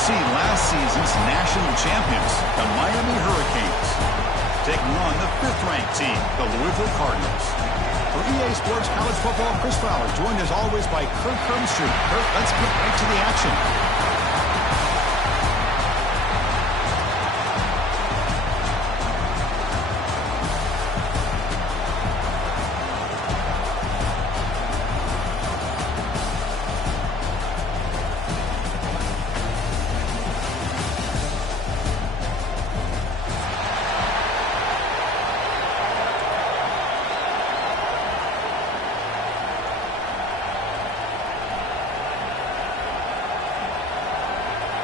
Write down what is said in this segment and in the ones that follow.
ACC last season's national champions, the Miami Hurricanes, taking on the 5th-ranked team, the Louisville Cardinals. For EA Sports College Football, Chris Fowler, joined as always by Kirk Hermstreet. Kirk, let's get right to the action.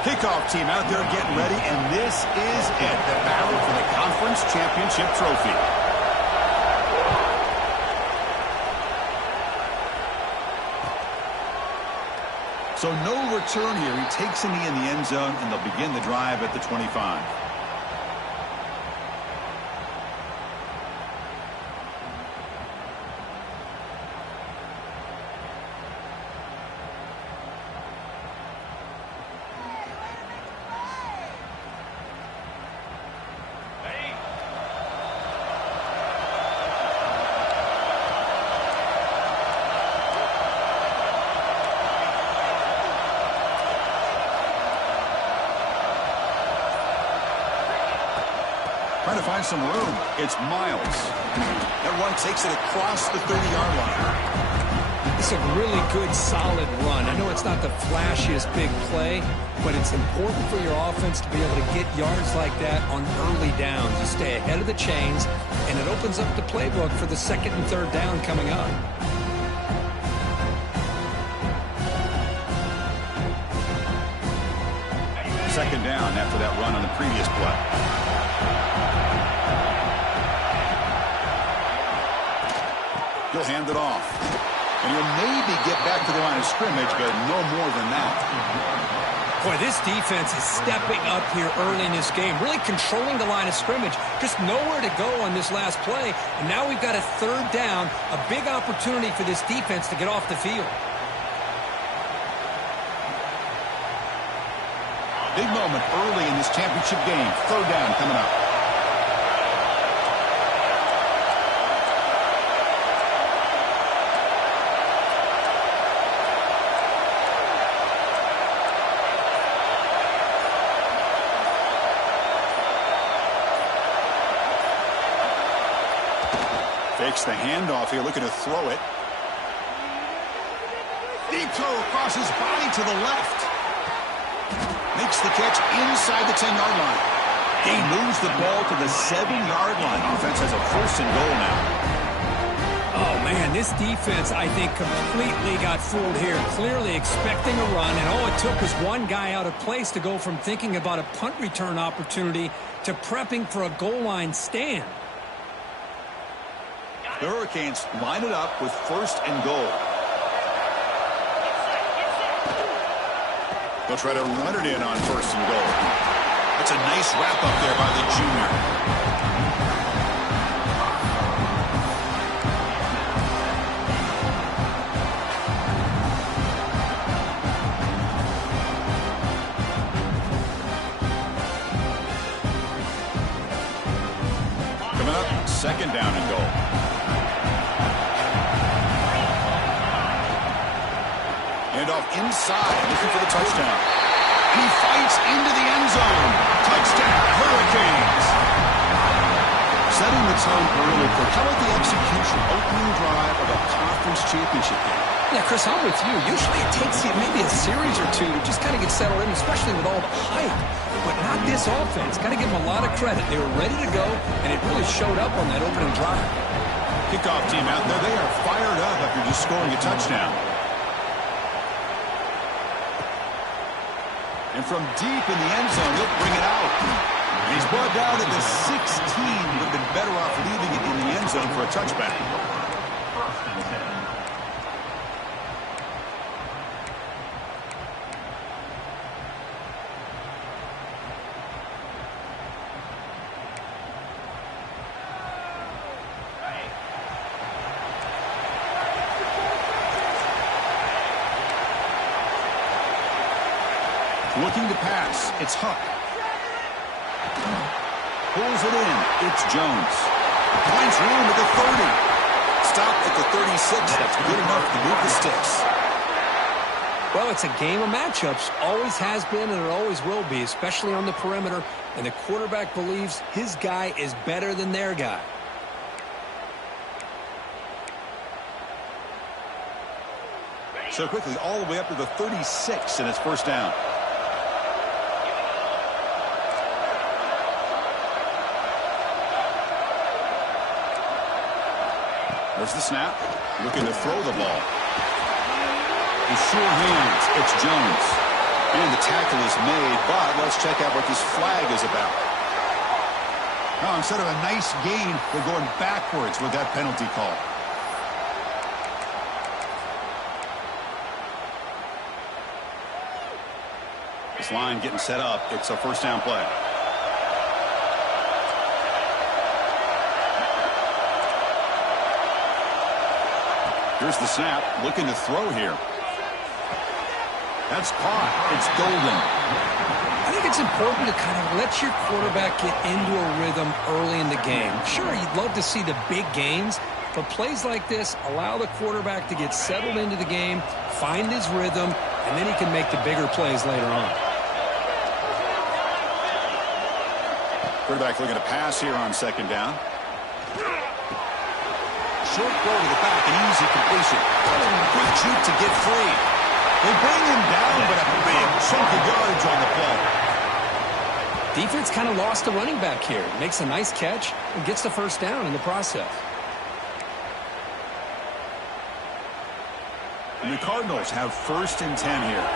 Kickoff team out there getting ready, and this is it, the battle for the conference championship trophy. So no return here. He takes a knee in the end zone, and they'll begin the drive at the 25. Trying to find some room. It's Miles. That run takes it across the 30-yard line. It's a really good, solid run. I know it's not the flashiest big play, but it's important for your offense to be able to get yards like that on early downs. You stay ahead of the chains, and it opens up the playbook for the 2nd and 3rd down coming up. Second down after that run on the previous play. He'll hand it off. And he'll maybe get back to the line of scrimmage, but no more than that. Boy, this defense is stepping up here early in this game, really controlling the line of scrimmage. Just nowhere to go on this last play. And now we've got a 3rd down, a big opportunity for this defense to get off the field. Big moment early in this championship game. 3rd down coming up. Fakes the handoff here, looking to throw it. Deep throw across his body to the left. Makes the catch inside the 10-yard line. He moves the ball to the 7-yard line. Offense has a 1st and goal now. Oh, man, this defense, I think, completely got fooled here. Clearly expecting a run, and all it took was one guy out of place to go from thinking about a punt return opportunity to prepping for a goal line stand. The Hurricanes line it up with 1st and goal. They'll try to run it in on 1st and goal. That's a nice wrap up there by the junior. Coming up, 2nd down and goal. Off inside, looking for the touchdown. And he fights into the end zone. Touchdown, Hurricanes. Setting the tone early. How about the execution, opening drive of a conference championship game? Yeah, Chris, I'm with you. Usually it takes you maybe a series or two to just kind of get settled in, especially with all the hype. But not this offense. Got to give them a lot of credit. They were ready to go, and it really showed up on that opening drive. Kickoff team out there. They are fired up after just scoring a touchdown. And from deep in the end zone, he'll bring it out. And he's brought down at the 16. Would have been better off leaving it in the end zone for a touchback. Looking to pass. It's Huck. Pulls it in. It's Jones. Finds room at the 30. Stopped at the 36. That's good enough to move the sticks. Well, it's a game of matchups. Always has been and it always will be, especially on the perimeter. And the quarterback believes his guy is better than their guy. So quickly, all the way up to the 36, and it's first down. There's the snap. Looking to throw the ball. With sure hands, it's Jones. And the tackle is made, but let's check out what this flag is about. Now, instead of a nice gain, they're going backwards with that penalty call. This line getting set up. It's a first down play. Here's the snap. Looking to throw here. That's caught. It's golden. I think it's important to kind of let your quarterback get into a rhythm early in the game. Sure, you'd love to see the big gains, but plays like this allow the quarterback to get settled into the game, find his rhythm, and then he can make the bigger plays later on. Quarterback looking to pass here on second down. Short throw to the back, an easy completion. Quick shoot to get free. They bring him down, but a big chunk of yardage on the play. Defense kind of lost the running back here. Makes a nice catch and gets the first down in the process. And the Cardinals have first and 10 here.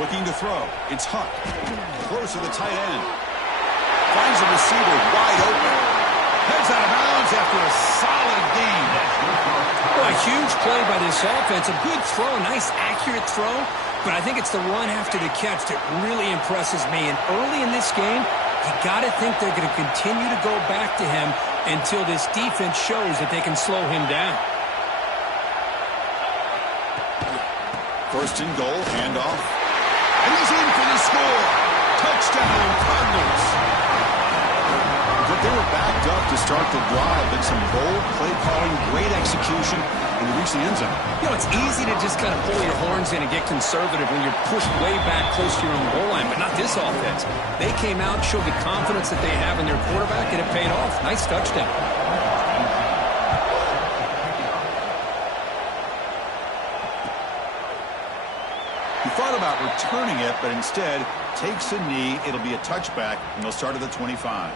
Looking to throw. It's Huck. Close to the tight end. Finds a receiver wide open. Heads out of bounds after a solid gain. Well, a huge play by this offense. A good throw, a nice accurate throw. But I think it's the run after the catch that really impresses me. And early in this game, you got to think they're going to continue to go back to him until this defense shows that they can slow him down. First and goal, handoff. And he's in for the score. Touchdown, Cardinals. But they were backed up to start the drive, but some bold play calling, great execution, and to reach the end zone. You know, it's easy to just kind of pull your horns in and get conservative when you're pushed way back close to your own goal line, but not this offense. They came out, showed the confidence that they have in their quarterback, and it paid off. Nice touchdown. He thought about returning it, but instead takes a knee. It'll be a touchback, and they'll start at the 25.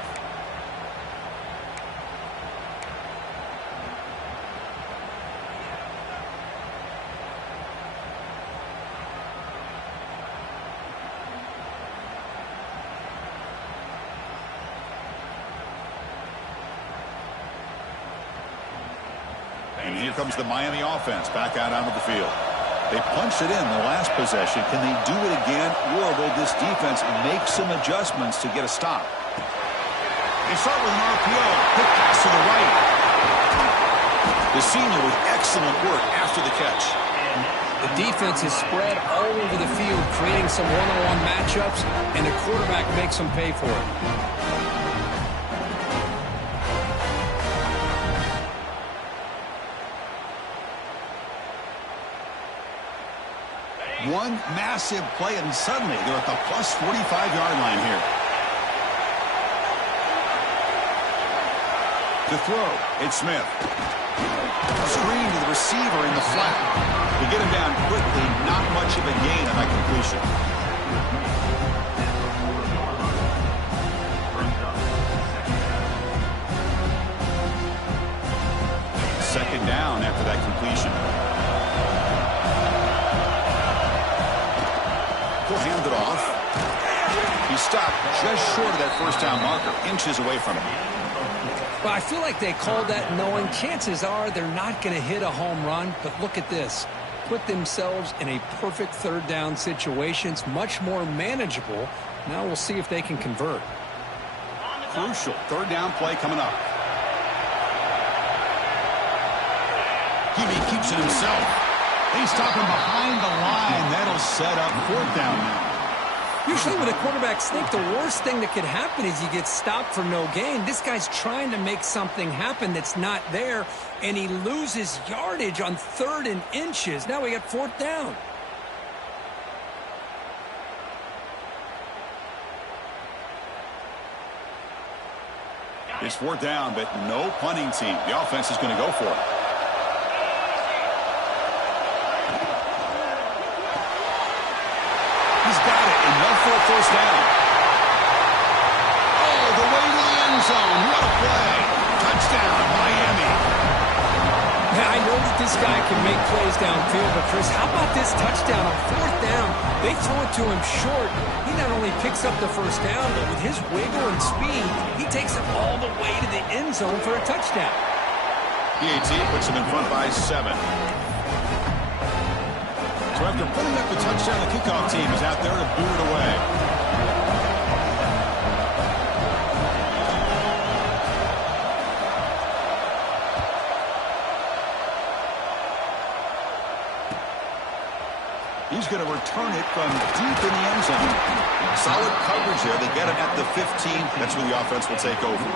And here comes the Miami offense back out onto the field. They punched it in the last possession. Can they do it again, or will this defense make some adjustments to get a stop? They start with an RPO. Quick pass to the right. The senior with excellent work after the catch. The defense is spread all over the field, creating some one-on-one matchups, and the quarterback makes them pay for it. One massive play, and suddenly they're at the plus 45-yard line here. To throw, it's Smith. Screen to the receiver in the flat. To get him down quickly, not much of a gain on that completion. Second down after that completion. He'll hand it off. He stopped just short of that first down marker, inches away from it. Well, I feel like they called that knowing chances are they're not going to hit a home run, but look at this. Put themselves in a perfect third down situation. It's much more manageable. Now we'll see if they can convert. Crucial third down play coming up. He keeps it himself. They stop him behind the line. That'll set up 4th down now. Usually with a quarterback sneak, the worst thing that could happen is you get stopped for no gain. This guy's trying to make something happen that's not there, and he loses yardage on 3rd and inches. Now we got 4th down. It's 4th down, but no punting team. The offense is going to go for it. He's got it, enough for a 1st down. Oh, the way to the end zone. What a play. Touchdown, Miami. Yeah, I know that this guy can make plays downfield, but Chris, how about this touchdown on 4th down? They throw it to him short. He not only picks up the 1st down, but with his wiggle and speed, he takes it all the way to the end zone for a touchdown. PAT puts him in front by 7. So after putting up the touchdown, the kickoff team is out there to boot it away. He's going to return it from deep in the end zone. Solid coverage there. They get it at the 15. That's where the offense will take over.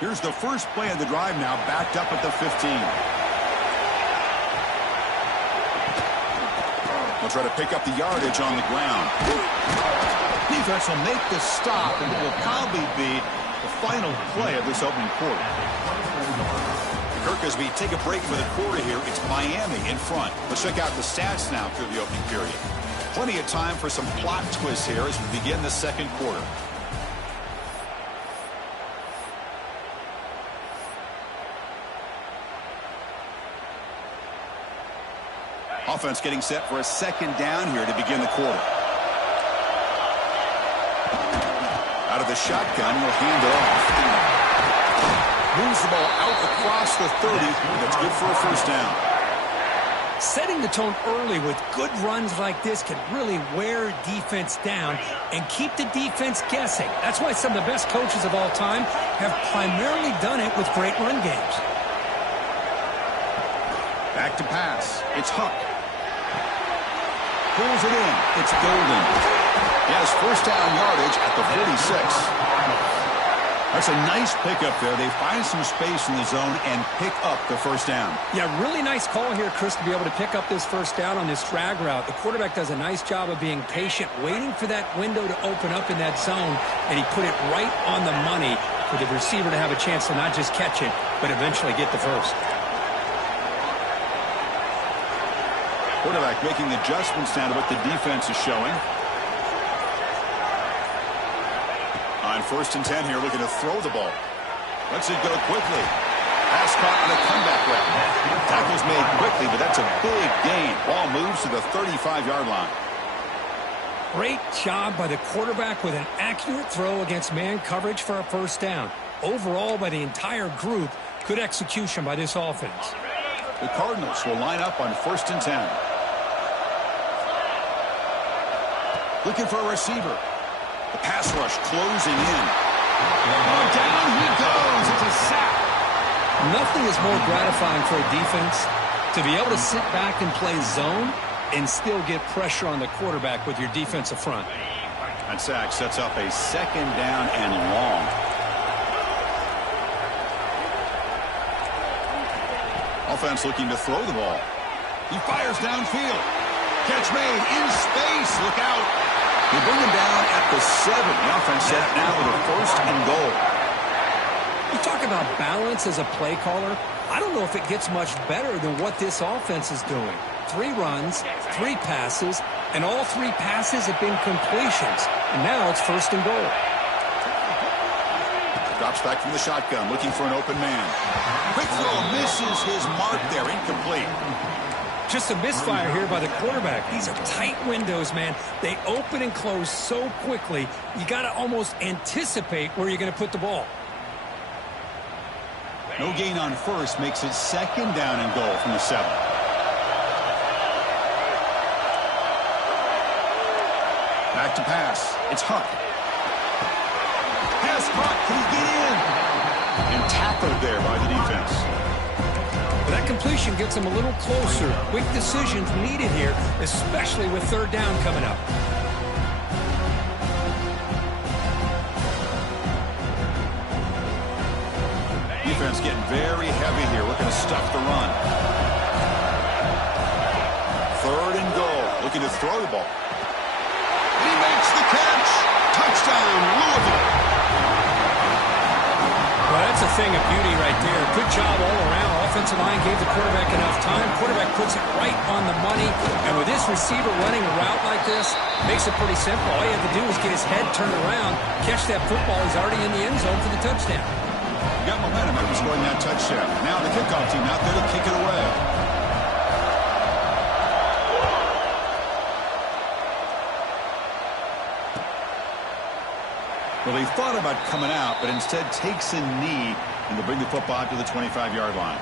Here's the first play of the drive now, backed up at the 15. They'll try to pick up the yardage on the ground. Defense will make the stop, and it will probably be the final play of this opening quarter. Kirk, as we take a break for the quarter here, it's Miami in front. Let's check out the stats now through the opening period. Plenty of time for some plot twists here as we begin the second quarter. Offense getting set for a 2nd down here to begin the quarter. Out of the shotgun, he'll hand it off. Moves the ball out across the 30. That's good for a 1st down. Setting the tone early with good runs like this can really wear defense down and keep the defense guessing. That's why some of the best coaches of all time have primarily done it with great run games. Back to pass. It's Huck. Pulls it in. It's Golden. He has 1st down yardage at the 46. That's a nice pickup there. They find some space in the zone and pick up the 1st down. Yeah, really nice call here, Chris, to be able to pick up this 1st down on this drag route. The quarterback does a nice job of being patient, waiting for that window to open up in that zone, and he put it right on the money for the receiver to have a chance to not just catch it, but eventually get the 1st. Quarterback making adjustments now to what the defense is showing. On 1st and 10 here, looking to throw the ball. Lets it go quickly. Pass caught on a comeback route. Tackle's made quickly, but that's a big gain. Ball moves to the 35-yard line. Great job by the quarterback with an accurate throw against man coverage for a 1st down. Overall, by the entire group, good execution by this offense. The Cardinals will line up on 1st and 10. Looking for a receiver. The pass rush closing in. Down he goes. It's a sack. Nothing is more gratifying for a defense to be able to sit back and play zone and still get pressure on the quarterback with your defensive front. That sack sets up a 2nd down and long. Offense looking to throw the ball. He fires downfield. Catch made in space. Look out. They bring him down at the 7. The offense set now with a 1st and goal. You talk about balance as a play caller. I don't know if it gets much better than what this offense is doing. 3 runs, 3 passes, and all 3 passes have been completions. And now it's 1st and goal. Drops back from the shotgun, looking for an open man. Quick throw, misses his mark there, incomplete. Just a misfire here by the quarterback. These are tight windows, man. They open and close so quickly, you got to almost anticipate where you're going to put the ball. No gain on 1st makes it 2nd down and goal from the 7. back to pass. It's Hunt. Pass caught. Can he get in? And tackled there by the defense. But that completion gets him a little closer. Quick decisions needed here, especially with third down coming up. Defense getting very heavy here, looking to stuff the run. Third and goal, looking to throw the ball. He makes the catch. Touchdown, Louisville. Well, that's a thing of beauty right there. Good job all around. Offensive line gave the quarterback enough time. Quarterback puts it right on the money. And with this receiver running a route like this, makes it pretty simple. All you have to do is get his head turned around, catch that football. He's already in the end zone for the touchdown. Got momentum after scoring that touchdown. Now the kickoff team out there to kick it away. Well, he thought about coming out, but instead takes a knee and to bring the football out to the 25-yard line.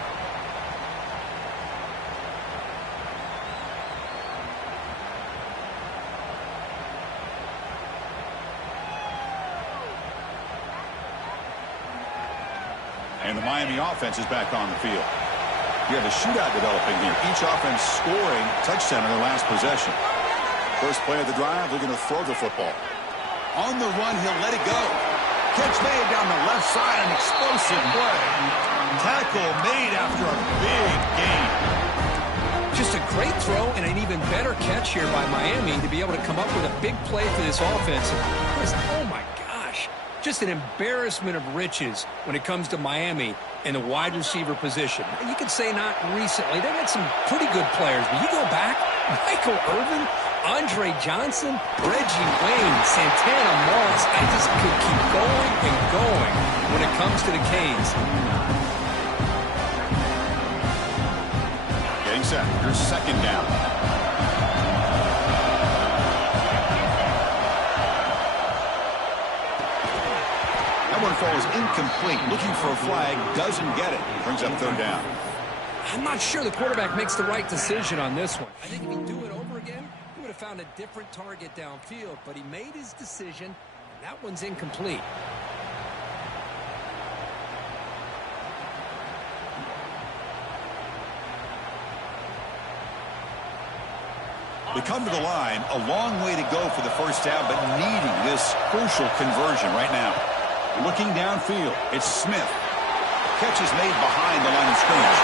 And the Miami offense is back on the field. You have a shootout developing here. Each offense scoring touchdown in their last possession. First play of the drive, they're going to throw the football. On the run, he'll let it go. Catch made down the left side, an explosive play. Tackle made after a big gain. Just a great throw and an even better catch here by Miami to be able to come up with a big play for this offense. Oh, my gosh. Just an embarrassment of riches when it comes to Miami in the wide receiver position. You could say not recently. They've had some pretty good players, but you go back, Michael Irvin, Andre Johnson, Reggie Wayne, Santana Moss. I just could keep going and going when it comes to the Canes. Getting set. Here's second down. That one falls incomplete. Looking for a flag. Doesn't get it. Brings up third down. I'm not sure the quarterback makes the right decision on this one. I think if he'd do it over again, he would have found a different target downfield, but he made his decision, and that one's incomplete. They come to the line, a long way to go for the first down, but needing this crucial conversion right now. Looking downfield, it's Smith. Catch is made behind the line of scrimmage.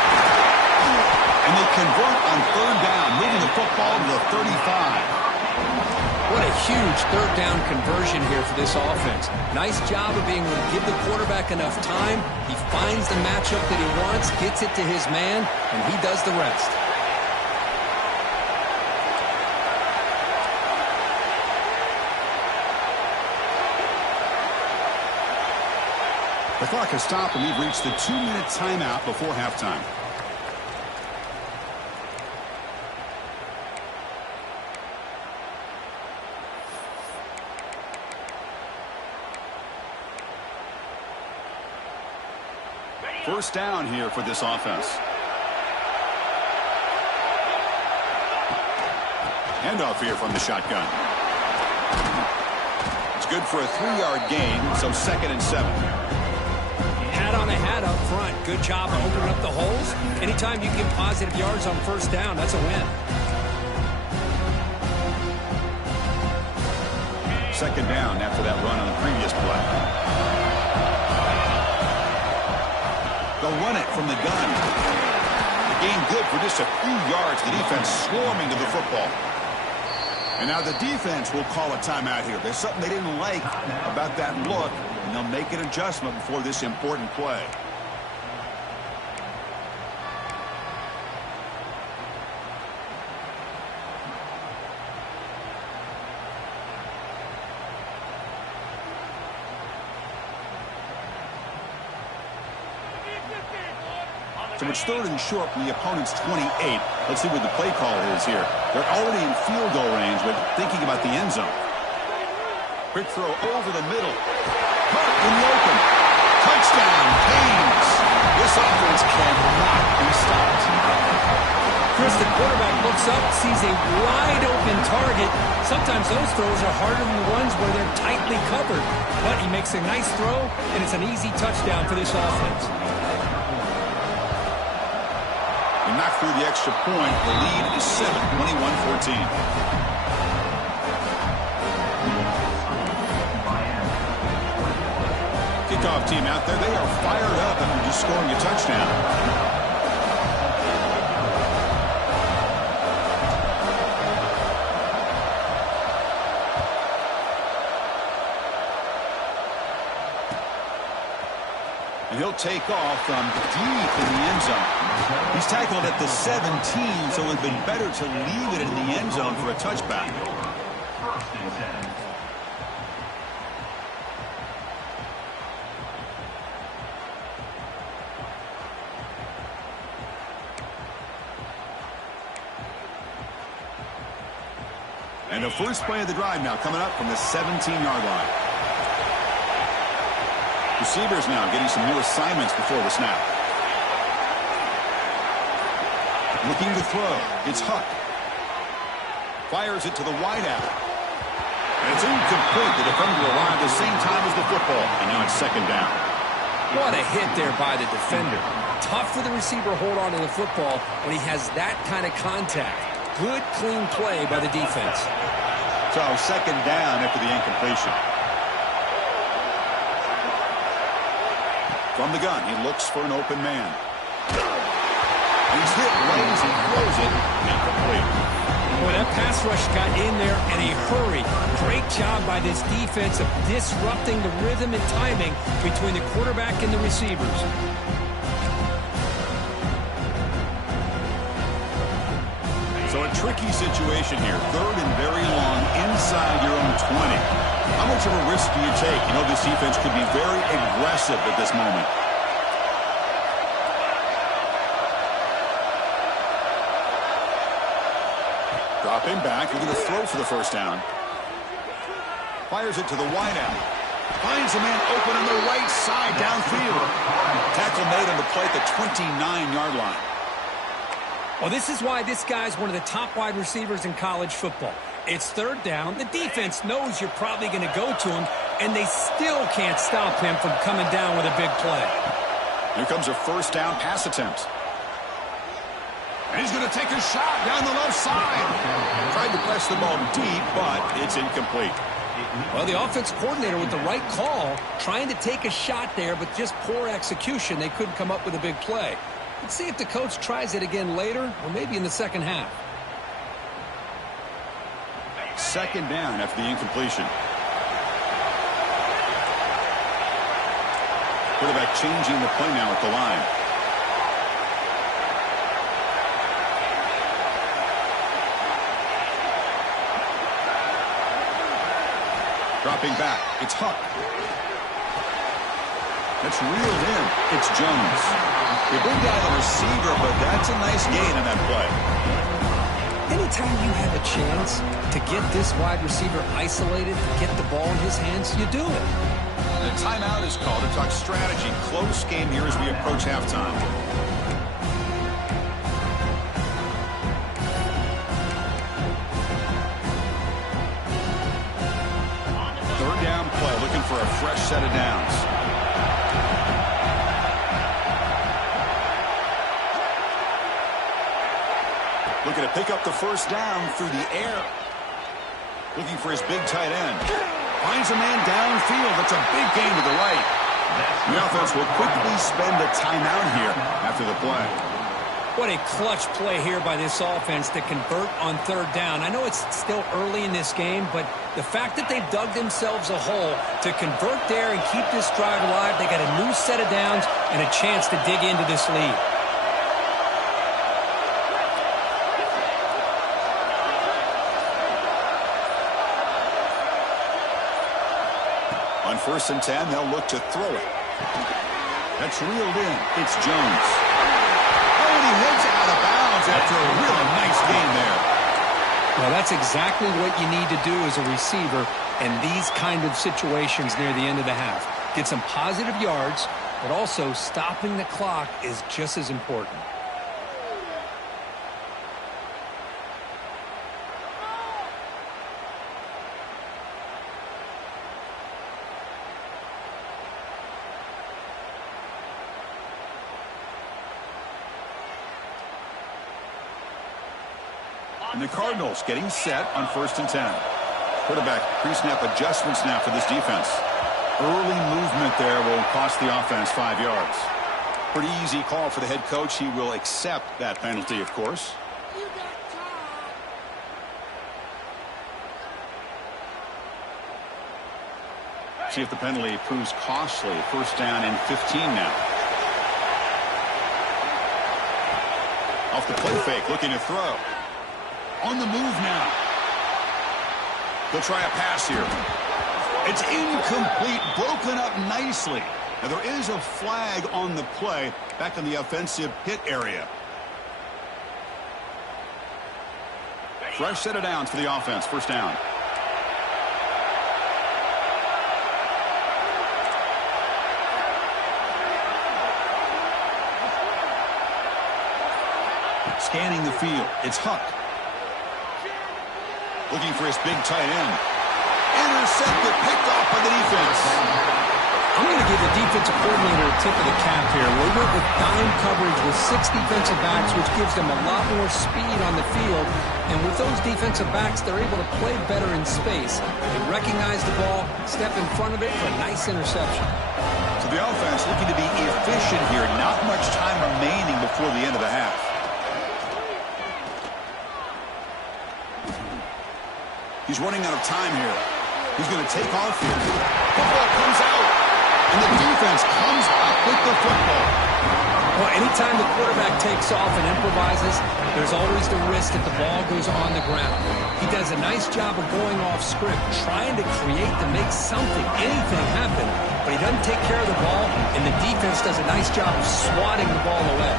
And they convert on third down, moving the football to the 35. What a huge third down conversion here for this offense. Nice job of being able to give the quarterback enough time. He finds the matchup that he wants, gets it to his man, and he does the rest. The clock has stopped, and we've reached the 2-minute timeout before halftime. First down here for this offense. Handoff here from the shotgun. It's good for a 3-yard gain, so 2nd and 7. Hat on a hat up front. Good job of opening up the holes. Anytime you get positive yards on first down, that's a win. Second down after that run on the previous play. They'll run it from the gun. The gain good for just a few yards. The defense swarming to the football. And now the defense will call a timeout here. There's something they didn't like about that look, and they'll make an adjustment before this important play. So it's third and short from the opponent's 28. Let's see what the play call is here. They're already in field goal range, but thinking about the end zone. Quick throw over the middle. Caught in the open. Touchdown, Canes. This offense cannot be stopped. Chris, the quarterback looks up, sees a wide-open target. Sometimes those throws are harder than the ones where they're tightly covered. But he makes a nice throw, and it's an easy touchdown for this offense. He knocked through the extra point. The lead is 7, 21-14. Kickoff team out there. They are fired up after just scoring a touchdown. And he'll take off from deep in the end zone. He's tackled at the 17, so it would have been better to leave it in the end zone for a touchback. And the first play of the drive now coming up from the 17-yard line. Receivers now getting some new assignments before the snap. Looking to throw. It's Huck. Fires it to the wideout. And it's incomplete. The defender arrived at the same time as the football. And now it's second down. What a hit there by the defender. Tough for the receiver to hold on to the football when he has that kind of contact. Good, clean play by the defense. So second down after the incompletion. From the gun, he looks for an open man. He's hit right as he throws it. Incomplete. Boy, that pass rush got in there in a hurry. Great job by this defense of disrupting the rhythm and timing between the quarterback and the receivers. So a tricky situation here. Third and very long inside your own 20. How much of a risk do you take? You know, this defense could be very aggressive at this moment. Dropping back. He's going to throw for the first down. Fires it to the wideout. Finds a man open on the right side downfield. Tackle made on the play at the 29-yard line. Well, this is why this guy's one of the top wide receivers in college football. It's third down. The defense knows you're probably going to go to him, and they still can't stop him from coming down with a big play. Here comes a first down pass attempt. And he's going to take a shot down the left side. Tried to press the ball deep, but it's incomplete. Well, the offense coordinator with the right call, trying to take a shot there, but just poor execution. They couldn't come up with a big play. Let's see if the coach tries it again later, or maybe in the second half. Second down after the incompletion. Quarterback changing the play now at the line. Dropping back. It's Huck. That's reeled in. It's Jones. They bring down the receiver, but that's a nice gain on that play. Anytime you have a chance to get this wide receiver isolated, get the ball in his hands, you do it. The timeout is called to talk strategy. Close game here as we approach halftime. Third down play, looking for a fresh set of downs. Looking to pick up the first down through the air. Looking for his big tight end. Finds a man downfield. That's a big gain to the right. The offense will quickly spend a timeout here after the play. What a clutch play here by this offense to convert on third down. I know it's still early in this game, but the fact that they've dug themselves a hole to convert there and keep this drive alive, they got a new set of downs and a chance to dig into this lead. On 1st and 10, they'll look to throw it. That's reeled in. It's Jones. Oh, and he heads out of bounds after a really nice gain there. Well, that's exactly what you need to do as a receiver in these kind of situations near the end of the half. Get some positive yards, but also stopping the clock is just as important. And the Cardinals getting set on 1st and 10. Quarterback pre-snap adjustments now for this defense. Early movement there will cost the offense 5 yards. Pretty easy call for the head coach. He will accept that penalty, of course. See if the penalty proves costly. 1st down and 15 now. Off the play fake, looking to throw. On the move now. They'll try a pass here. It's incomplete, broken up nicely. Now there is a flag on the play back in the offensive pit area. Fresh set of downs for the offense. 1st down. Scanning the field. It's Huck. Looking for his big tight end. Intercepted, picked off by the defense. I'm going to give the defensive coordinator a tip of the cap here. We went with dime coverage with 6 defensive backs, which gives them a lot more speed on the field. And with those defensive backs, they're able to play better in space. They recognize the ball, step in front of it for a nice interception. So the offense looking to be efficient here. Not much time remaining before the end of the half. He's running out of time here. He's going to take off here. Football comes out. And the defense comes up with the football. Well, anytime the quarterback takes off and improvises, there's always the risk that the ball goes on the ground. He does a nice job of going off script, trying to create to make something, anything happen. But he doesn't take care of the ball, and the defense does a nice job of swatting the ball away.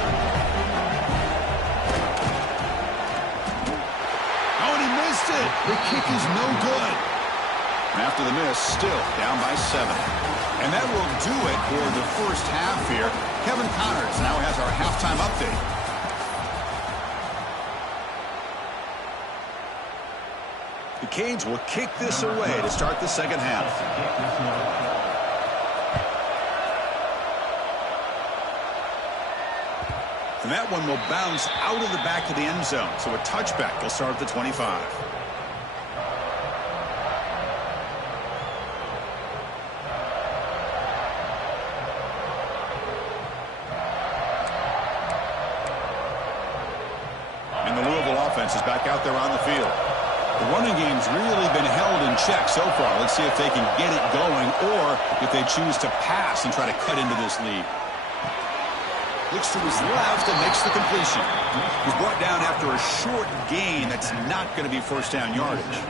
The kick is no good. After the miss, still down by 7. And that will do it for the first half here. Kevin Connors now has our halftime update. The Canes will kick this away to start the second half. And that one will bounce out of the back of the end zone. So a touchback will start at the 25. Is back out there on the field. The running game's really been held in check so far. Let's see if they can get it going or if they choose to pass and try to cut into this lead. Looks to his left and makes the completion. He's brought down after a short gain. That's not going to be 1st down yardage.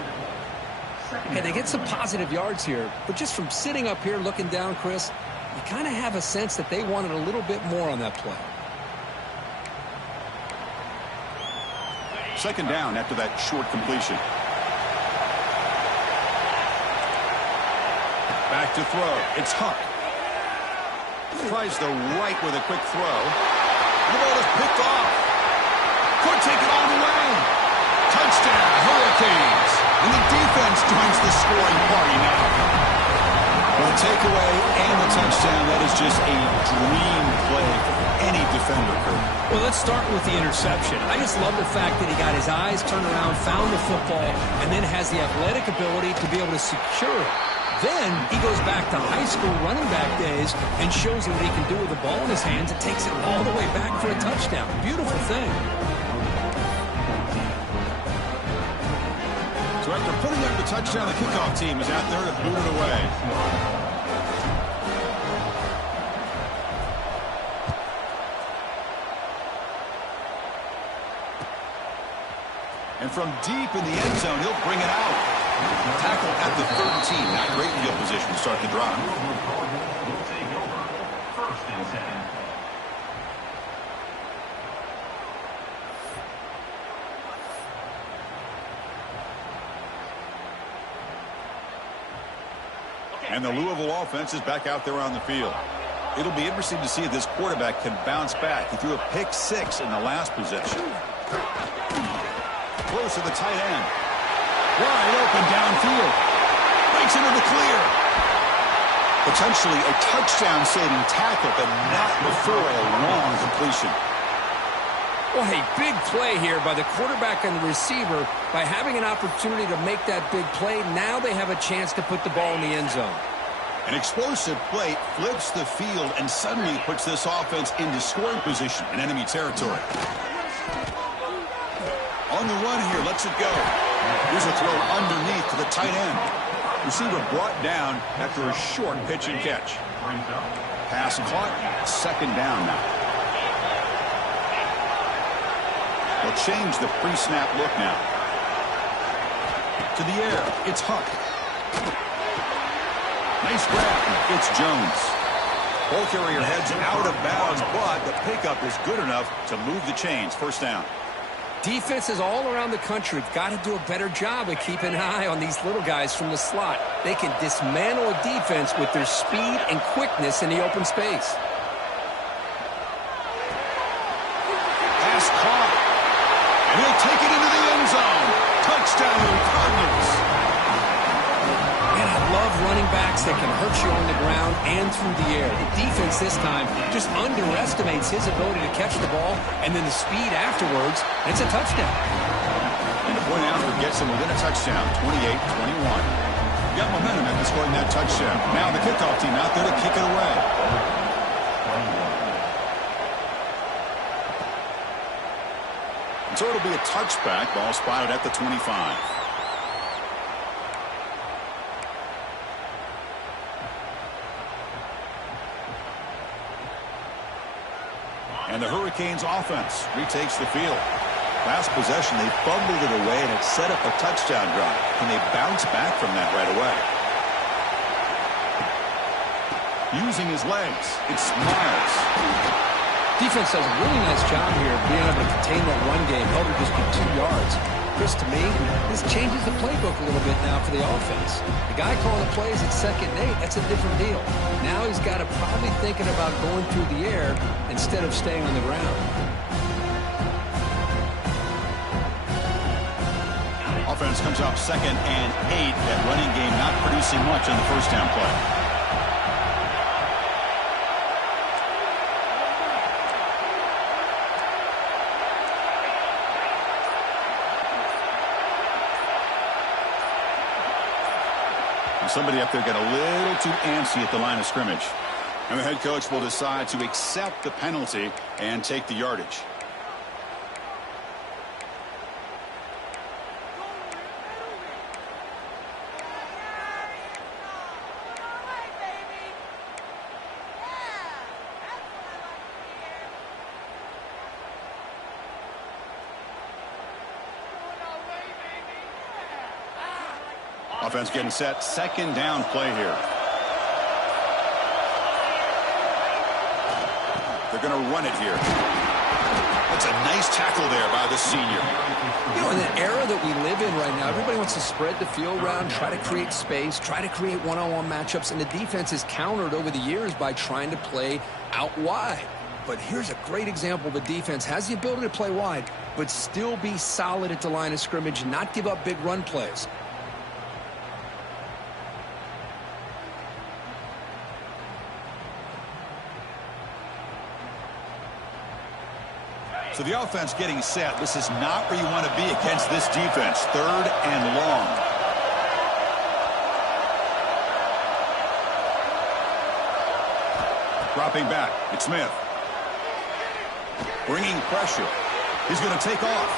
Hey, they get some positive yards here, but just from sitting up here looking down, Chris, you kind of have a sense that they wanted a little bit more on that play. 2nd down after that short completion. Back to throw. It's Huck. Tries the right with a quick throw. The ball is picked off. Could take it all the way. Touchdown, Hurricanes. And the defense joins the scoring party now. With a takeaway and the touchdown, that is just a dream play for any defender, Kurt. Well, let's start with the interception. I just love the fact that he got his eyes turned around, found the football, and then has the athletic ability to be able to secure it. Then he goes back to high school running back days and shows you what he can do with the ball in his hands and takes it all the way back for a touchdown. Beautiful thing. So after putting up the touchdown, the kickoff team is out there to boot it away. And from deep in the end zone, he'll bring it out. Tackle at the 13. Not great field position to start the drive. And the Louisville offense is back out there on the field. It'll be interesting to see if this quarterback can bounce back. He threw a pick-6 in the last possession. Close to the tight end. Wide open downfield. Breaks into the clear. Potentially a touchdown-saving tackle, but not before a long completion. Well, a big play here by the quarterback and the receiver. By having an opportunity to make that big play, now they have a chance to put the ball in the end zone. An explosive play flips the field and suddenly puts this offense into scoring position in enemy territory. On the run here, lets it go. Here's a throw underneath to the tight end. Receiver brought down after a short pitch and catch. Pass caught, second down now. They'll change the pre-snap look now. To the air, it's Huck. Nice grab. It's Jones. Ball carrier heads out of bounds, but the pickup is good enough to move the chains. First down. Defenses all around the country have got to do a better job of keeping an eye on these little guys from the slot. They can dismantle a defense with their speed and quickness in the open space. Pass caught. And he'll take it into the end zone. Touchdown, Cardinals. Man, I love running backs that can hurt you on the ground and through the air. The defense this time just underestimates his ability to catch the ball, and then the speed afterwards, and it's a touchdown. And the point after gets him within a touchdown, 28-21. Got momentum after scoring that touchdown. Now the kickoff team out there to kick it away. So it'll be a touchback. Ball spotted at the 25. And the Hurricanes offense retakes the field. Last possession, they fumbled it away, and it set up a touchdown drive. Can they bounce back from that right away? Using his legs, it's Miles. Defense does a really nice job here of being able to contain that run game, held it just to 2 yards. Chris, to me, this changes the playbook a little bit now for the offense. The guy calling the plays at 2nd and 8, that's a different deal. Now he's got to probably thinking about going through the air instead of staying on the ground. Offense comes up 2nd and 8. That running game not producing much on the first down play. Somebody up there got a little too antsy at the line of scrimmage. And the head coach will decide to accept the penalty and take the yardage. Offense getting set. 2nd down play here. They're going to run it here. That's a nice tackle there by the senior. You know, in the era that we live in right now, everybody wants to spread the field around, try to create space, try to create one-on-one matchups, and the defense is countered over the years by trying to play out wide. But here's a great example. The defense has the ability to play wide, but still be solid at the line of scrimmage and not give up big run plays. So the offense getting set. This is not where you want to be against this defense. 3rd and long. Dropping back. It's Smith. Bringing pressure. He's going to take off.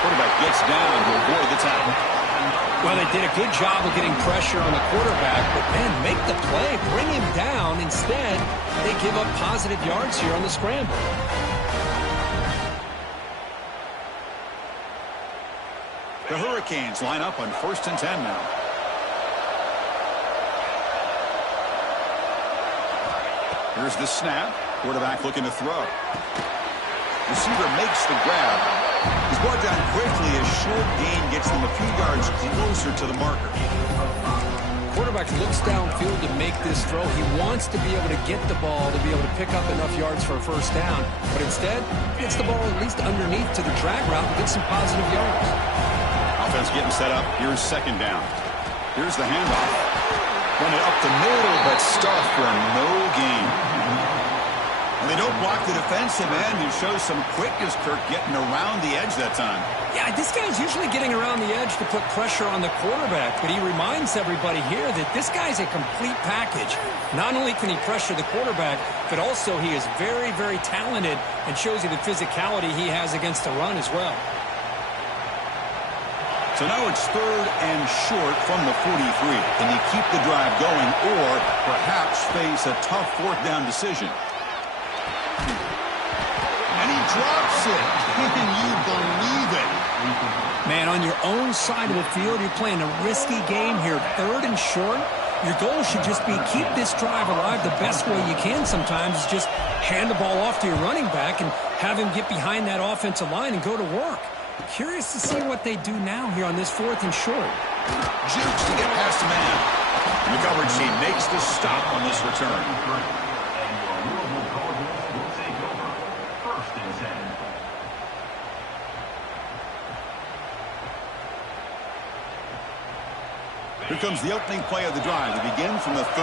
Quarterback gets down to avoid the tackle. Well, they did a good job of getting pressure on the quarterback, but, man, make the play. Bring him down. Instead, they give up positive yards here on the scramble. The Hurricanes line up on 1st and 10 now. Here's the snap. Quarterback looking to throw. Receiver makes the grab. He's brought down quickly. A short gain gets them a few yards closer to the marker. Quarterback looks downfield to make this throw. He wants to be able to get the ball to be able to pick up enough yards for a first down. But instead, gets the ball at least underneath to the drag route and gets some positive yards. Offense getting set up. Here's 2nd down. Here's the handoff. Run it up the middle, but stuffed for no gain. And They don't block the defensive end, who shows some quickness, Kirk, getting around the edge that time. Yeah, this guy's usually getting around the edge to put pressure on the quarterback, but he reminds everybody here that this guy's a complete package. Not only can he pressure the quarterback, but also he is very, very talented and shows you the physicality he has against the run as well. So now it's 3rd and short from the 43. Can you keep the drive going or perhaps face a tough 4th down decision? And he drops it. Can you believe it? Man, on your own side of the field, you're playing a risky game here. 3rd and short. Your goal should just be keep this drive alive the best way you can sometimes is just hand the ball off to your running back and have him get behind that offensive line and go to work. Curious to see what they do now here on this 4th and short. Jukes to get past the man. And the coverage team makes the stop on this return. Here comes the opening play of the drive. They begin from the 33.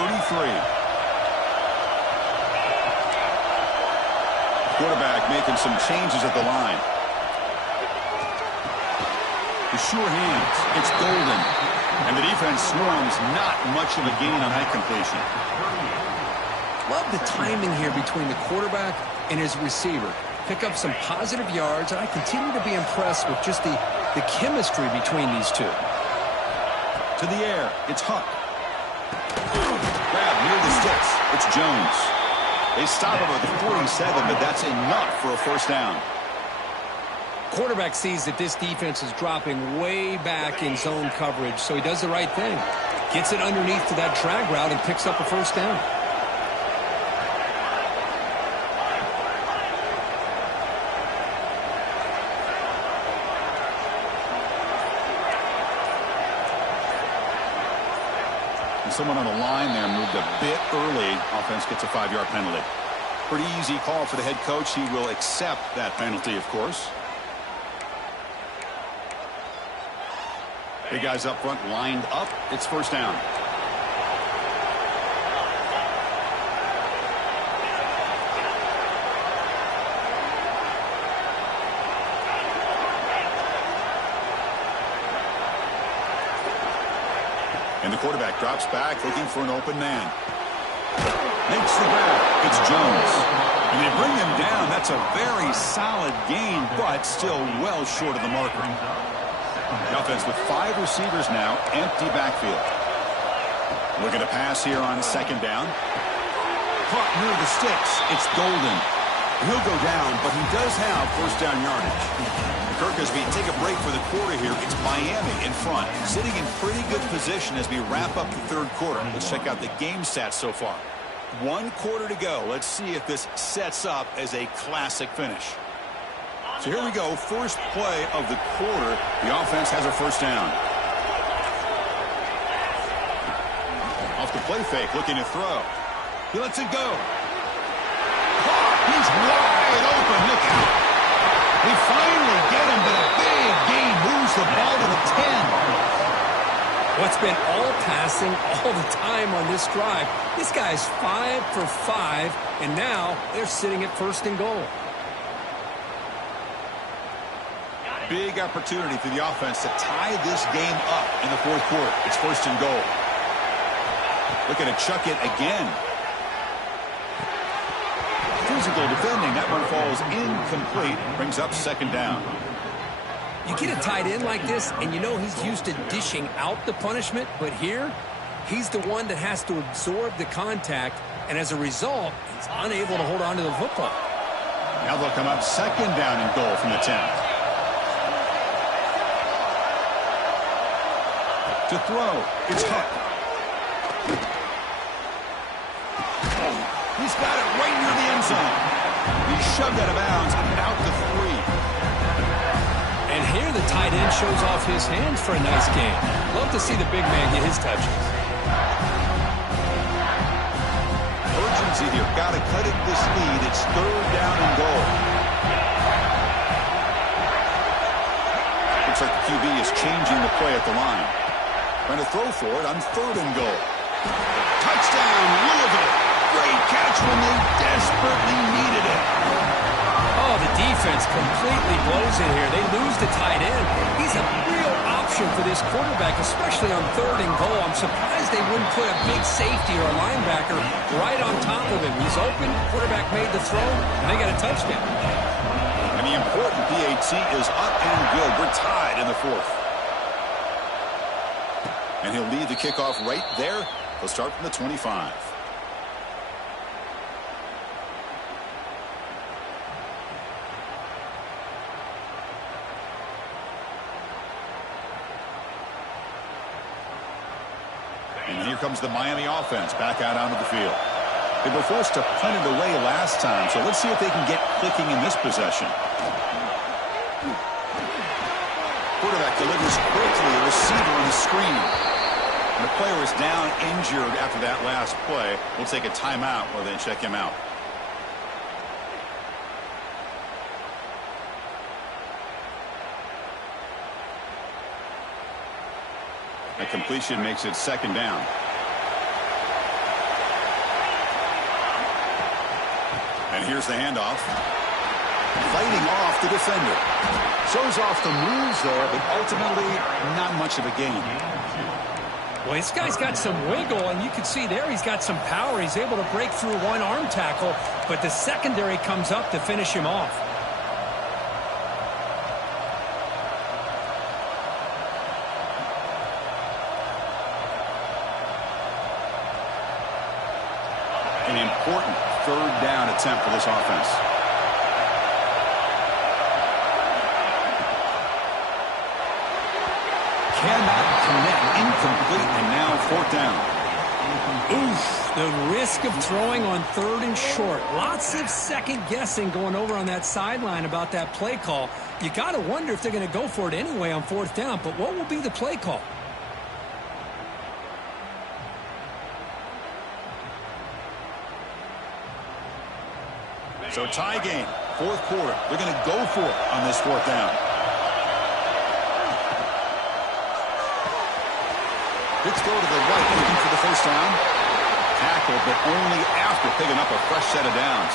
Quarterback making some changes at the line. The sure hands. It's golden. And the defense swarms. Not much of a gain on that completion. Love the timing here between the quarterback and his receiver. Pick up some positive yards, and I continue to be impressed with just the chemistry between these two. To the air. It's Huck. Grab near the sticks. It's Jones. They stop him at the 47, but that's enough for a 1st down. Quarterback sees that this defense is dropping way back in zone coverage, so he does the right thing. Gets it underneath to that drag route and picks up a 1st down. And someone on the line there moved a bit early. Offense gets a 5-yard penalty. Pretty easy call for the head coach. He will accept that penalty, of course. Big guys up front lined up. It's 1st down. And the quarterback drops back looking for an open man. Makes the grab. It's Jones. And they bring him down. That's a very solid gain, but still well short of the marker. The offense with 5 receivers now, empty backfield. Looking to pass here on 2nd down. Caught near the sticks. It's Golden. He'll go down, but he does have 1st down yardage. Kirk, as we take a break for the quarter here, it's Miami in front, sitting in pretty good position as we wrap up the 3rd quarter. Let's check out the game stats so far. 1 quarter to go. Let's see if this sets up as a classic finish. So here we go, first play of the quarter. The offense has a 1st down. Off the play fake, looking to throw. He lets it go. He's wide open, look out. They finally get him, but a big gain moves the ball to the 10. What's been all passing all the time on this drive. This guy's 5 for 5, and now they're sitting at 1st and goal. Big opportunity for the offense to tie this game up in the 4th quarter. It's 1st and goal. Looking to chuck it again. Physical defending. That one falls incomplete. Brings up 2nd down. You get a tight end like this, and you know he's used to dishing out the punishment, but here, he's the one that has to absorb the contact, and as a result, he's unable to hold on to the football. Now they'll come up 2nd down and goal from the 10. To throw, it's Huck. He's got it right near the end zone. He's shoved out of bounds and out to 3. And here the tight end shows off his hands for a nice game. Love to see the big man get his touches. Urgency here. Got to cut it this lead. It's 3rd down and goal. Looks like the QB is changing the play at the line. Trying to throw for it on 3rd and goal. Touchdown, Louisville. great catch when they desperately needed it. Oh, the defense completely blows it here. They lose the tight end. He's a real option for this quarterback, especially on 3rd and goal. I'm surprised they wouldn't put a big safety or a linebacker right on top of him. He's open, quarterback made the throw, and they got a touchdown. And the important PAT is up and good. We're tied in the 4th. And he'll lead the kickoff right there. He'll start from the 25. And here comes the Miami offense back out onto the field. They were forced to punt it away last time, so let's see if they can get clicking in this possession. Quarterback delivers quickly, a receiver on the screen. And the player is down injured after that last play. We'll take a timeout while they check him out. A completion makes it 2nd down. And here's the handoff. Fighting off the defender. Shows off the moves there, but ultimately not much of a gain. Well, this guy's got some wiggle, and you can see there he's got some power. He's able to break through one arm tackle, but the secondary comes up to finish him off. An important 3rd down attempt for this offense. Cannot connect, incomplete, and now 4th down. Oof, the risk of throwing on 3rd and short. Lots of second guessing going over on that sideline about that play call. You got to wonder if they're going to go for it anyway on 4th down, but what will be the play call? So tie game, 4th quarter. They're going to go for it on this 4th down. Let's go to the right, looking for the 1st down. Tackle, but only after picking up a fresh set of downs.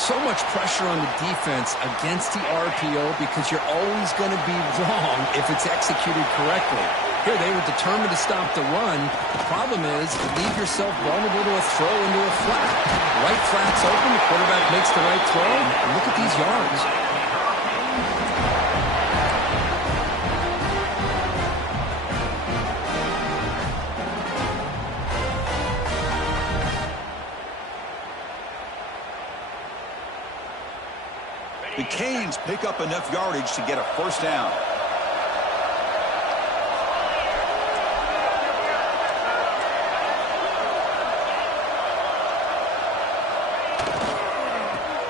So much pressure on the defense against the RPO because you're always going to be wrong if it's executed correctly. Here, they were determined to stop the run. The problem is you leave yourself vulnerable to a throw into a flat. Right flat's open, the quarterback makes the right throw, and look at these yards. The Canes pick up enough yardage to get a 1st down.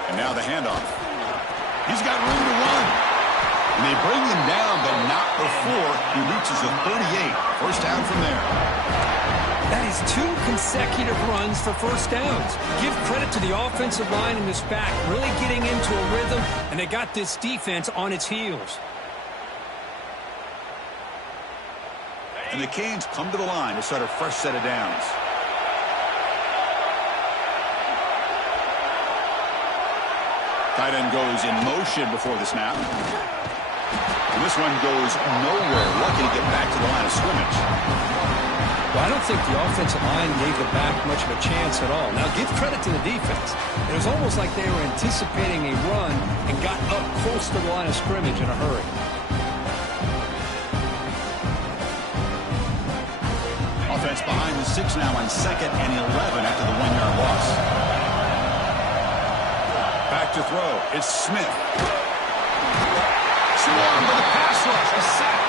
And now the handoff. He's got room to run. And they bring him down, but not before he reaches the 38. 1st down from there. That is 2 consecutive runs for 1st downs. Give credit to the offensive line in this back, really getting into a rhythm, and they got this defense on its heels. And the Canes come to the line to start a fresh set of downs. Tight end goes in motion before the snap. And this one goes nowhere. Lucky to get back to the line of scrimmage. Well, I don't think the offensive line gave the back much of a chance at all. Now, give credit to the defense. It was almost like they were anticipating a run and got up close to the line of scrimmage in a hurry. Offense behind the 6 now on 2nd and 11 after the 1-yard loss. Back to throw. It's Smith. Swarm with a pass rush. A sack.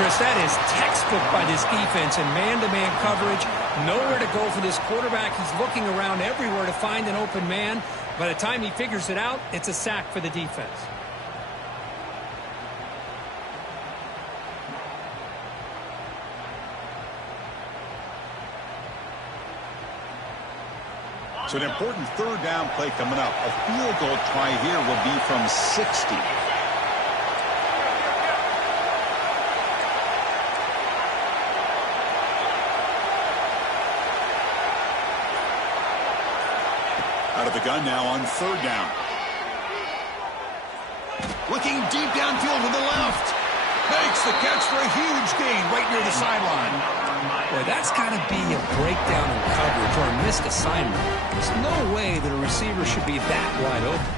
Chris, that is textbook by this defense in man-to-man coverage. Nowhere to go for this quarterback. He's looking around everywhere to find an open man. By the time he figures it out, it's a sack for the defense. So an important 3rd down play coming up. A field goal try here will be from 60. of the gun now on 3rd down. Looking deep downfield to the left. Makes the catch for a huge gain right near the sideline. Boy, that's got to be a breakdown in coverage or a missed assignment. There's no way that a receiver should be that wide open.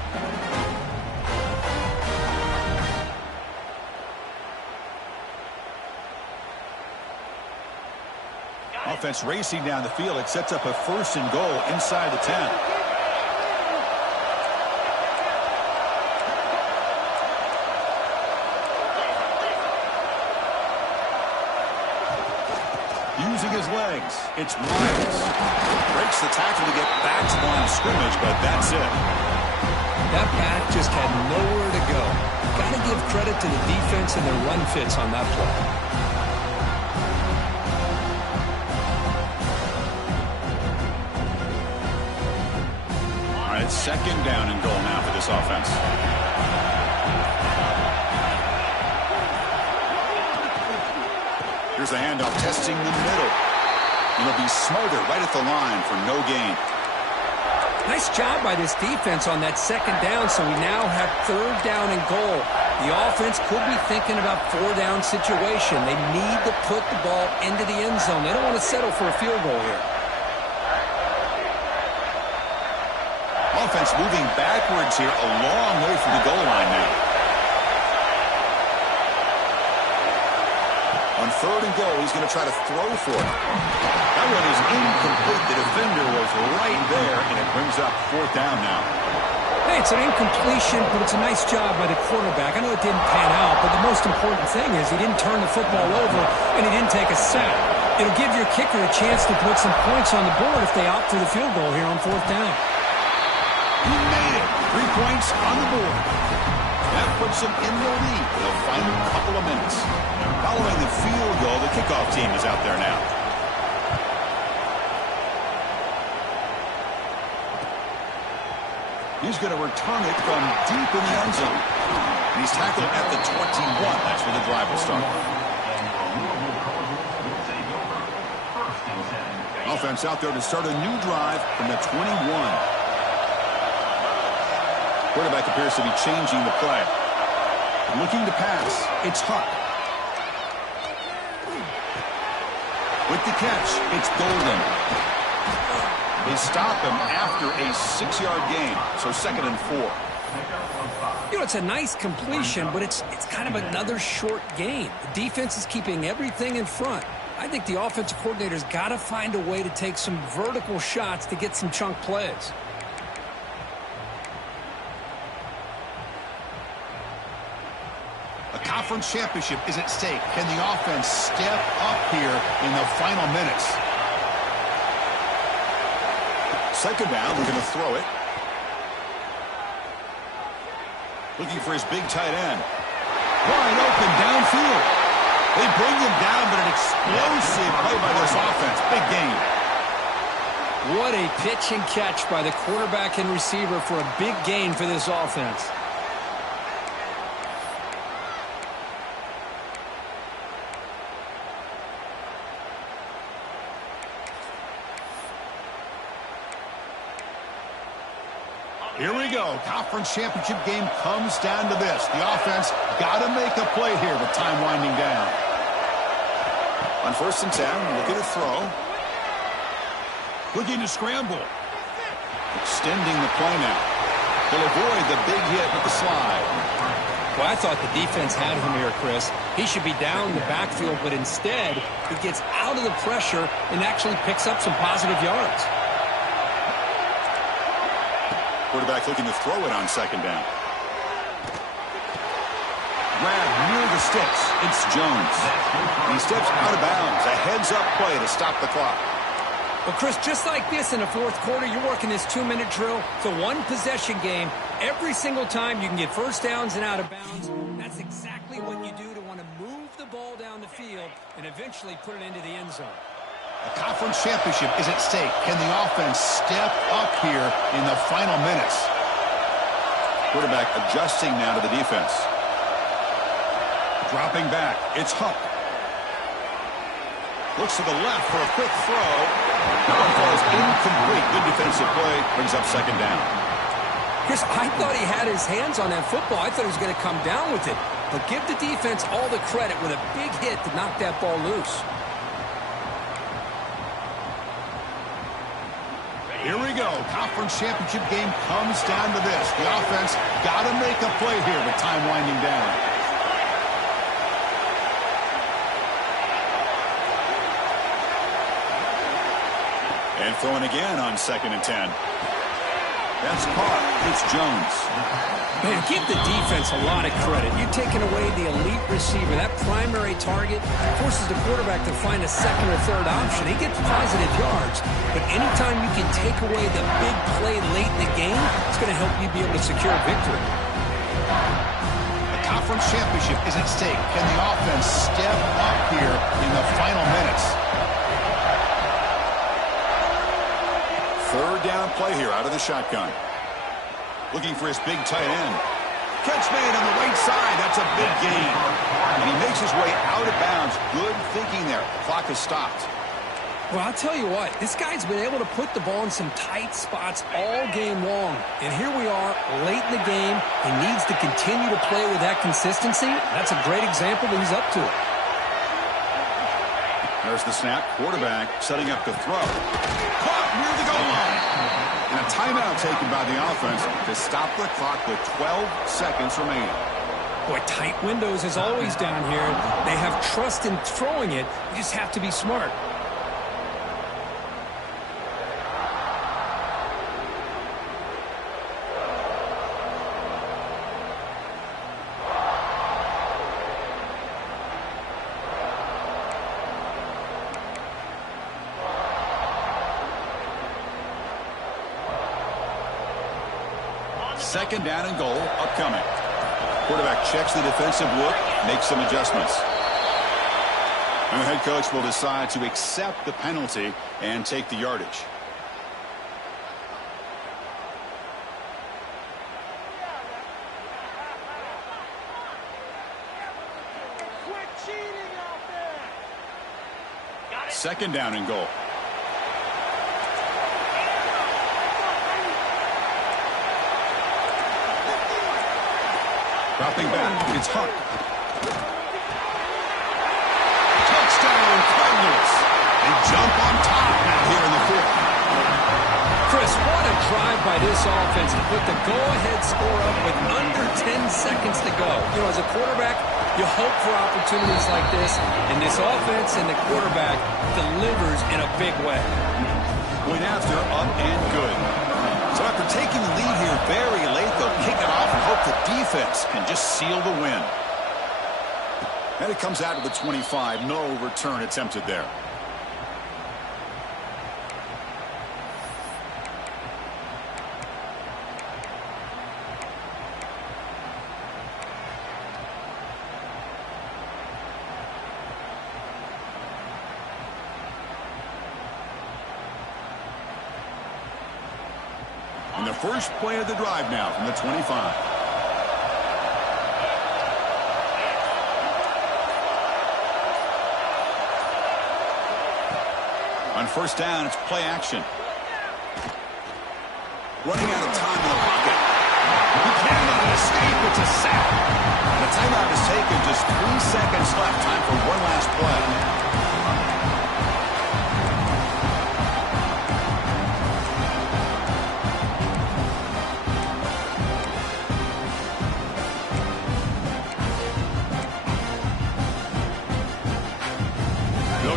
Offense racing down the field. It sets up a 1st and goal inside the 10. Using his legs, it's Miles. Breaks the tackle to get back to the line of scrimmage, but that's it. That pass just had nowhere to go. Got to give credit to the defense and their run fits on that play. All right, 2nd down and goal now for this offense. Here's a handoff testing the middle. And he'll be smothered right at the line for no gain. Nice job by this defense on that 2nd down, so we now have 3rd down and goal. The offense could be thinking about 4-down situation. They need to put the ball into the end zone. They don't want to settle for a field goal here. Offense moving backwards here, a long way from the goal line now. On 3rd and goal, he's going to try to throw for it. That one is incomplete. The defender was right there, and it brings up 4th down now. Hey, it's an incompletion, but it's a nice job by the quarterback. I know it didn't pan out, but the most important thing is he didn't turn the football over, and he didn't take a sack. It'll give your kicker a chance to put some points on the board if they opt for the field goal here on 4th down. He made it. 3 points on the board. That puts him in the lead for the final couple of minutes. Following the field goal, the kickoff team is out there now. He's going to return it from deep in the end zone. And he's tackled at the 21. That's where the drive will start. Offense out there to start a new drive from the 21. Quarterback appears to be changing the play. Looking to pass. It's Huck. With the catch, it's Golden. They stop him after a 6-yard gain, so 2nd and 4. You know, it's a nice completion, but it's kind of another short gain. The defense is keeping everything in front. I think the offensive coordinator's got to find a way to take some vertical shots to get some chunk plays. A conference championship is at stake. Can the offense step up here in the final minutes? 2nd down, we're going to throw it. Looking for his big tight end. Wide open downfield. They bring him down, but an explosive play by this offense. Big gain. What a pitch and catch by the quarterback and receiver for a big gain for this offense. Here we go. Conference championship game comes down to this. The offense got to make a play here with time winding down. On 1st and 10, look at the throw. Looking to scramble. Extending the play now. He'll avoid the big hit with the slide. Well, I thought the defense had him here, Chris. He should be down in the backfield, but instead, he gets out of the pressure and actually picks up some positive yards. Quarterback looking to throw it on 2nd down. Grab near the sticks. It's Jones. He steps out of bounds. A heads-up play to stop the clock. Well, Chris, just like this in the 4th quarter, you're working this 2-minute drill. It's a one-possession game. Every single time you can get 1st downs and out of bounds. That's exactly what you do to want to move the ball down the field and eventually put it into the end zone. A conference championship is at stake. Can the offense step up here in the final minutes? Quarterback adjusting now to the defense. Dropping back. It's Huck. Looks to the left for a quick throw. That one falls incomplete. Good defensive play. Brings up second down. Chris, I thought he had his hands on that football. I thought he was going to come down with it. But give the defense all the credit with a big hit to knock that ball loose. Here we go. Conference championship game comes down to this. The offense got to make a play here with time winding down. And throwing again on 2nd and 10. That's caught. It's Jones. Man, give the defense a lot of credit. You're taking away the elite receiver. That primary target forces the quarterback to find a second or third option. He gets positive yards, but anytime you can take away the big play late in the game, it's going to help you be able to secure a victory. The conference championship is at stake. Can the offense step up here in the final minutes? Third down play here out of the shotgun. Looking for his big tight end. Catch made on the right side. That's a big gain. And he makes his way out of bounds. Good thinking there. Clock is stopped. Well, I'll tell you what. This guy's been able to put the ball in some tight spots all game long. And here we are late in the game. He needs to continue to play with that consistency. That's a great example that he's up to it. There's the snap. Quarterback setting up to throw. Caught near the goal line. And a timeout taken by the offense to stop the clock with 12 seconds remaining. Boy, tight windows as always down here. They have trust in throwing it. You just have to be smart. Second down and goal upcoming. Quarterback checks the defensive look, makes some adjustments. And the head coach will decide to accept the penalty and take the yardage. Quit cheating out there. Second down and goal. Dropping back, it's Hunt. Touchdown, Cardinals. They jump on top now here in the fourth. Chris, what a drive by this offense to put the go-ahead score up with under 10 seconds to go. You know, as a quarterback, you hope for opportunities like this, and this offense and the quarterback delivers in a big way. Point after, up and good. So after taking the lead here very late, they'll kick it off and hope the defense can just seal the win. And it comes out to the 25. No return attempted there. And the first play of the drive now from the 25. On first down, it's play action. Running out of time in the pocket. He cannot escape. It's a sack. And the timeout is taken. Just 3 seconds left. Time for one last play.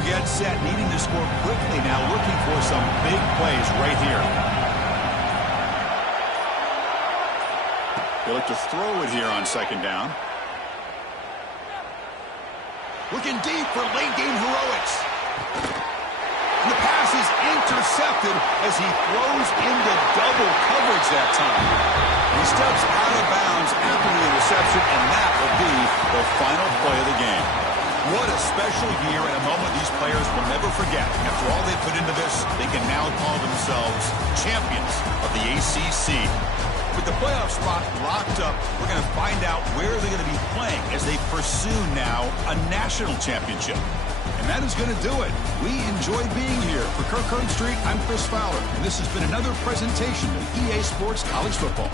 Get set, needing to score quickly now, looking for some big plays right here. They look to throw it here on second down. Looking deep for late game heroics. And the pass is intercepted as he throws into double coverage that time. He steps out of bounds after the interception, and that will be the final play of the game. What a special year and a moment these players will never forget. After all they put into this, they can now call themselves champions of the ACC. With the playoff spot locked up, we're going to find out where they're going to be playing as they pursue now a national championship. And that is going to do it. We enjoyed being here. For Kirk Herbstreit, I'm Chris Fowler, and this has been another presentation of EA Sports College Football.